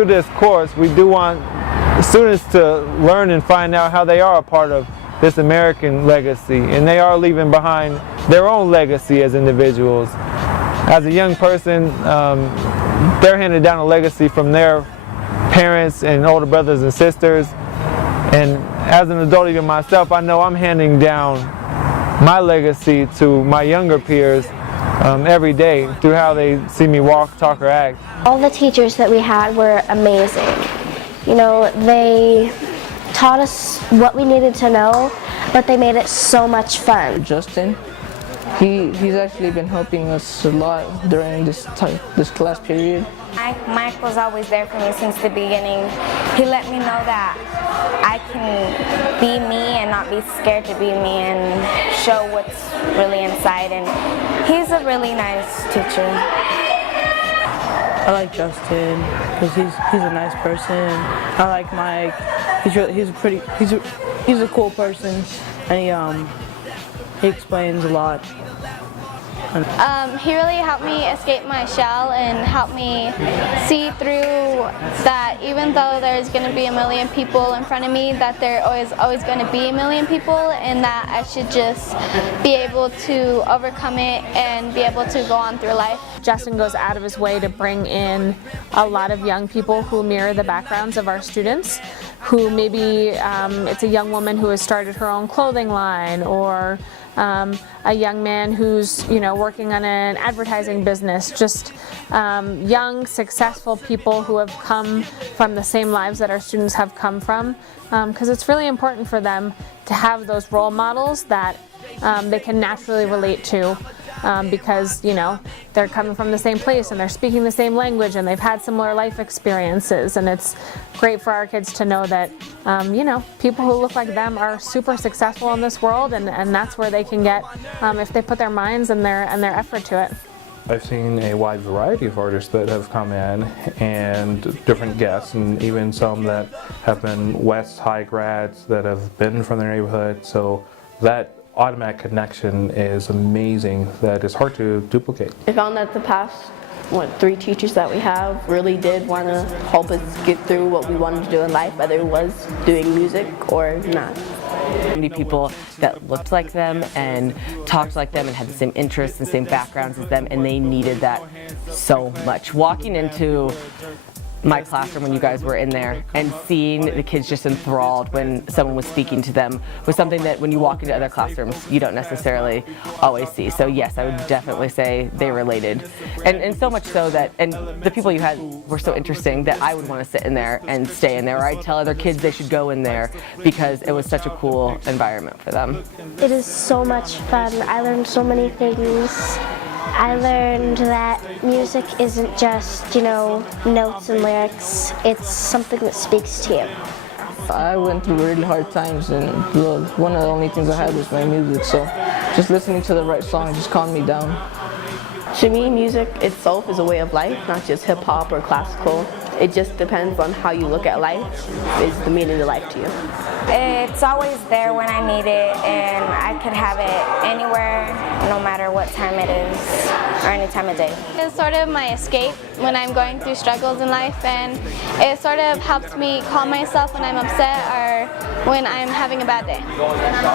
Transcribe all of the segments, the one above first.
Through this course, we do want students to learn and find out how they are a part of this American legacy, and they are leaving behind their own legacy as individuals. As a young person, they're handing down a legacy from their parents and older brothers and sisters, and as an adult, even myself, I know I'm handing down my legacy to my younger peers every day through how they see me walk, talk, or act. All the teachers that we had were amazing. You know, they taught us what we needed to know, but they made it so much fun. Justin, he's actually been helping us a lot during this class period. Mike was always there for me since the beginning. He let me know that I can be me and not be scared to be me and show what's really inside, and he's a really nice teacher. I like Justin because he's a nice person. I like Mike. He's a cool person, and he explains a lot. He really helped me escape my shell and helped me see through that even though there's going to be a million people in front of me, that there always going to be a million people, and that I should just be able to overcome it and be able to go on through life. Justin goes out of his way to bring in a lot of young people who mirror the backgrounds of our students, who maybe it's a young woman who has started her own clothing line, or a young man who's working on an advertising business, just young, successful people who have come from the same lives that our students have come from, because it's really important for them to have those role models that they can naturally relate to, because they're coming from the same place and they're speaking the same language and they've had similar life experiences, and it's great for our kids to know that people who look like them are super successful in this world, and that's where they can get if they put their minds and their effort to it. I've seen a wide variety of artists that have come in, and different guests, and even some that have been West High grads that have been from their neighborhood, so that automatic connection is amazing, that is hard to duplicate. I found that the past 3 teachers that we have really did want to help us get through what we wanted to do in life, whether it was doing music or not. Many people that looked like them and talked like them and had the same interests and same backgrounds as them, and they needed that so much. Walking into my classroom when you guys were in there and seeing the kids just enthralled when someone was speaking to them was something that when you walk into other classrooms you don't necessarily always see. So yes, I would definitely say they related, and so much so that, and the people you had were so interesting that I would want to sit in there and stay in there, or I'd tell other kids they should go in there because it was such a cool environment for them. It is so much fun. I learned so many things. I learned that music isn't just, notes and lyrics. It's something that speaks to you. I went through really hard times, and one of the only things I had was my music, so just listening to the right song just calmed me down. To me, music itself is a way of life, not just hip-hop or classical. It just depends on how you look at life, is the meaning of life to you. It's always there when I need it, and I could have it anywhere, no matter what time it is, or any time of day. It's sort of my escape when I'm going through struggles in life, and it sort of helps me calm myself when I'm upset or when I'm having a bad day.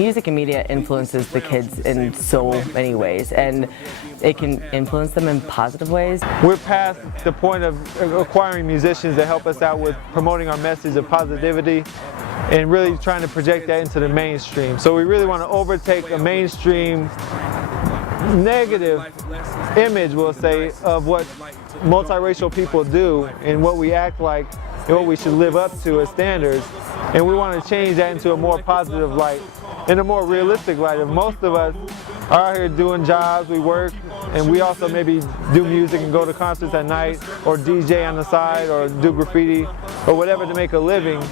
Music and media influences the kids in so many ways, and it can influence them in positive ways. We're past the point of acquiring musicians that help us out with promoting our message of positivity and really trying to project that into the mainstream. So we really want to overtake a mainstream negative image, we'll say, of what multiracial people do and what we act like and what we should live up to as standards. And we want to change that into a more positive light, in a more realistic light. If most of us are out here doing jobs, we work, and we also maybe do music and go to concerts at night, or DJ on the side, or do graffiti, or whatever to make a living,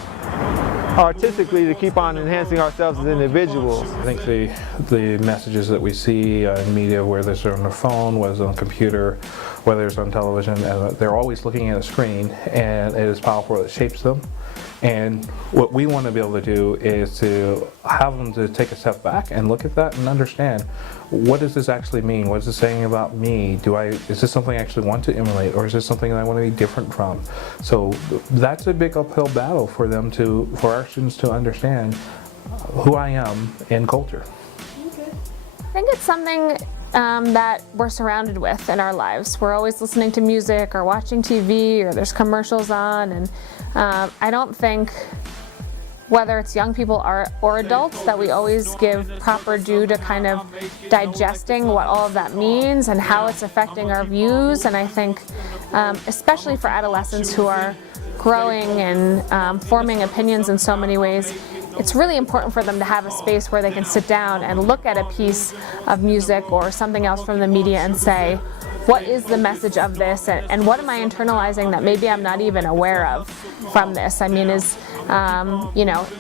artistically, to keep on enhancing ourselves as individuals. I think the messages that we see in media, whether it's on their phone, whether it's on a computer, whether it's on television, they're always looking at a screen, and it is powerful. It shapes them. And what we want to be able to do is to have them to take a step back and look at that and understand, what does this actually mean? What is it saying about me? Is this something I actually want to emulate, or is this something that I want to be different from? So that's a big uphill battle for our students to understand who I am in culture. I think it's something that we're surrounded with in our lives. We're always listening to music or watching TV, or there's commercials on, and I don't think, whether it's young people or adults, that we always give proper due to kind of digesting what all of that means and how it's affecting our views. And I think, especially for adolescents who are growing and forming opinions in so many ways, it's really important for them to have a space where they can sit down and look at a piece of music or something else from the media and say, what is the message of this, and what am I internalizing that maybe I'm not even aware of from this? I mean, is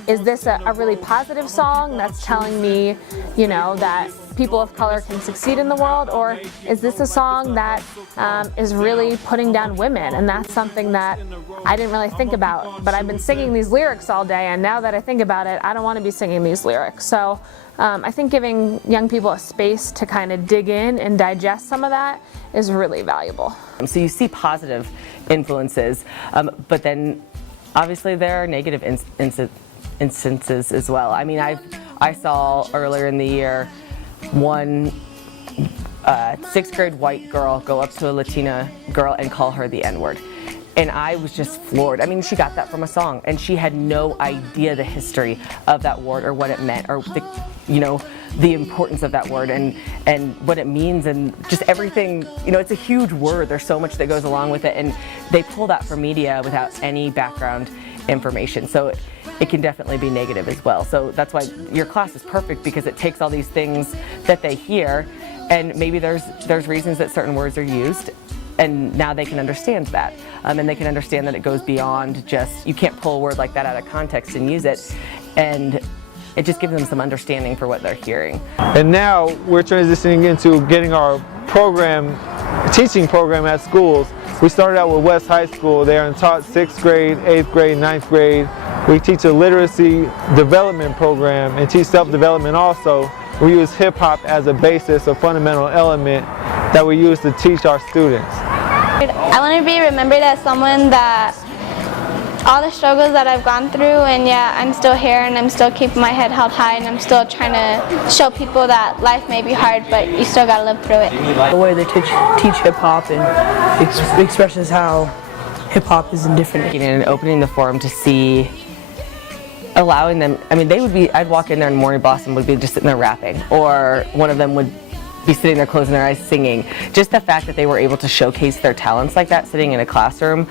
this a really positive song that's telling me, that people of color can succeed in the world, or is this a song that is really putting down women? And that's something that I didn't really think about, but I've been singing these lyrics all day, and now that I think about it, I don't want to be singing these lyrics. So I think giving young people a space to kind of dig in and digest some of that is really valuable. So you see positive influences, but then obviously there are negative instances as well. I mean, I saw earlier in the year one 6th grade white girl go up to a Latina girl and call her the N-word. And I was just floored. I mean, she got that from a song, and she had no idea the history of that word or what it meant, or the importance of that word and what it means, and just everything. It's a huge word. There's so much that goes along with it, and they pull that from media without any background information. So it can definitely be negative as well. So that's why your class is perfect, because it takes all these things that they hear, and maybe there's reasons that certain words are used, and now they can understand that. And they can understand that it goes beyond just, you can't pull a word like that out of context and use it. And it just gives them some understanding for what they're hearing. And now we're transitioning into getting our teaching program at schools. We started out with West High School. They are taught 6th grade, 8th grade, 9th grade. We teach a literacy development program and teach self-development also. We use hip hop as a basis, a fundamental element that we use to teach our students. I want to be remembered as someone that all the struggles that I've gone through, and yeah, I'm still here and I'm still keeping my head held high, and I'm still trying to show people that life may be hard, but you still got to live through it. The way they teach hip-hop and expresses how hip-hop is indifferent. And opening the forum to see, allowing them, I mean, I'd walk in there and Morning Blossom would be just sitting there rapping, or one of them would be sitting there closing their eyes singing. Just the fact that they were able to showcase their talents like that sitting in a classroom,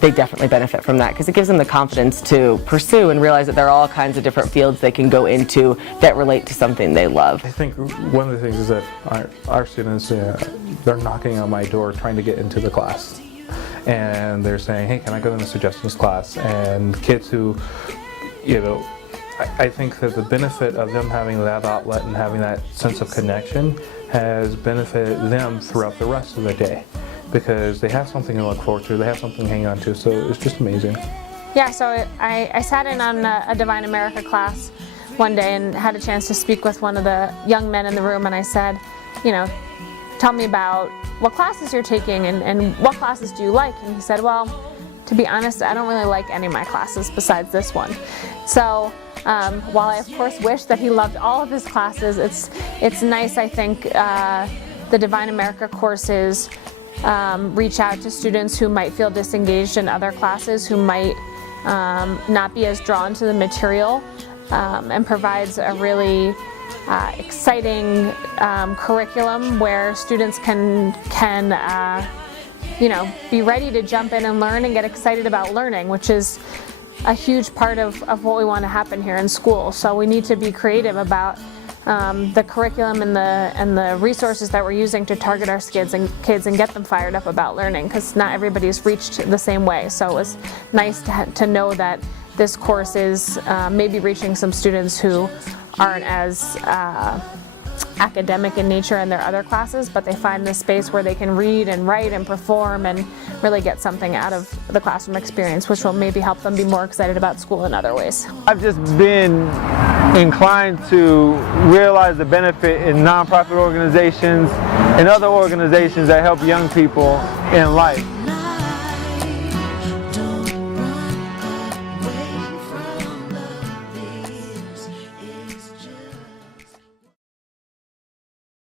they definitely benefit from that, because it gives them the confidence to pursue and realize that there are all kinds of different fields they can go into that relate to something they love. I think one of the things is that our students, they're knocking on my door trying to get into the class. And they're saying, hey, can I go to the suggestions class? And kids who, I think that the benefit of them having that outlet and having that sense of connection has benefited them throughout the rest of the day, because they have something to look forward to, they have something to hang on to, so it's just amazing. Yeah, so I sat in on a Divine America class one day and had a chance to speak with one of the young men in the room, and I said, tell me about what classes you're taking and what classes do you like? And he said, well, to be honest, I don't really like any of my classes besides this one. So while I of course wish that he loved all of his classes, it's nice, I think, the Divine America courses reach out to students who might feel disengaged in other classes, who might not be as drawn to the material, and provides a really exciting curriculum where students can be ready to jump in and learn and get excited about learning, which is a huge part of what we want to happen here in school. So we need to be creative about the curriculum and the resources that we're using to target our kids and get them fired up about learning, because not everybody's reached the same way. So it was nice to know that this course is maybe reaching some students who aren't as academic in nature in their other classes, but they find this space where they can read and write and perform and really get something out of the classroom experience, which will maybe help them be more excited about school in other ways. I've just been inclined to realize the benefit in nonprofit organizations and other organizations that help young people in life.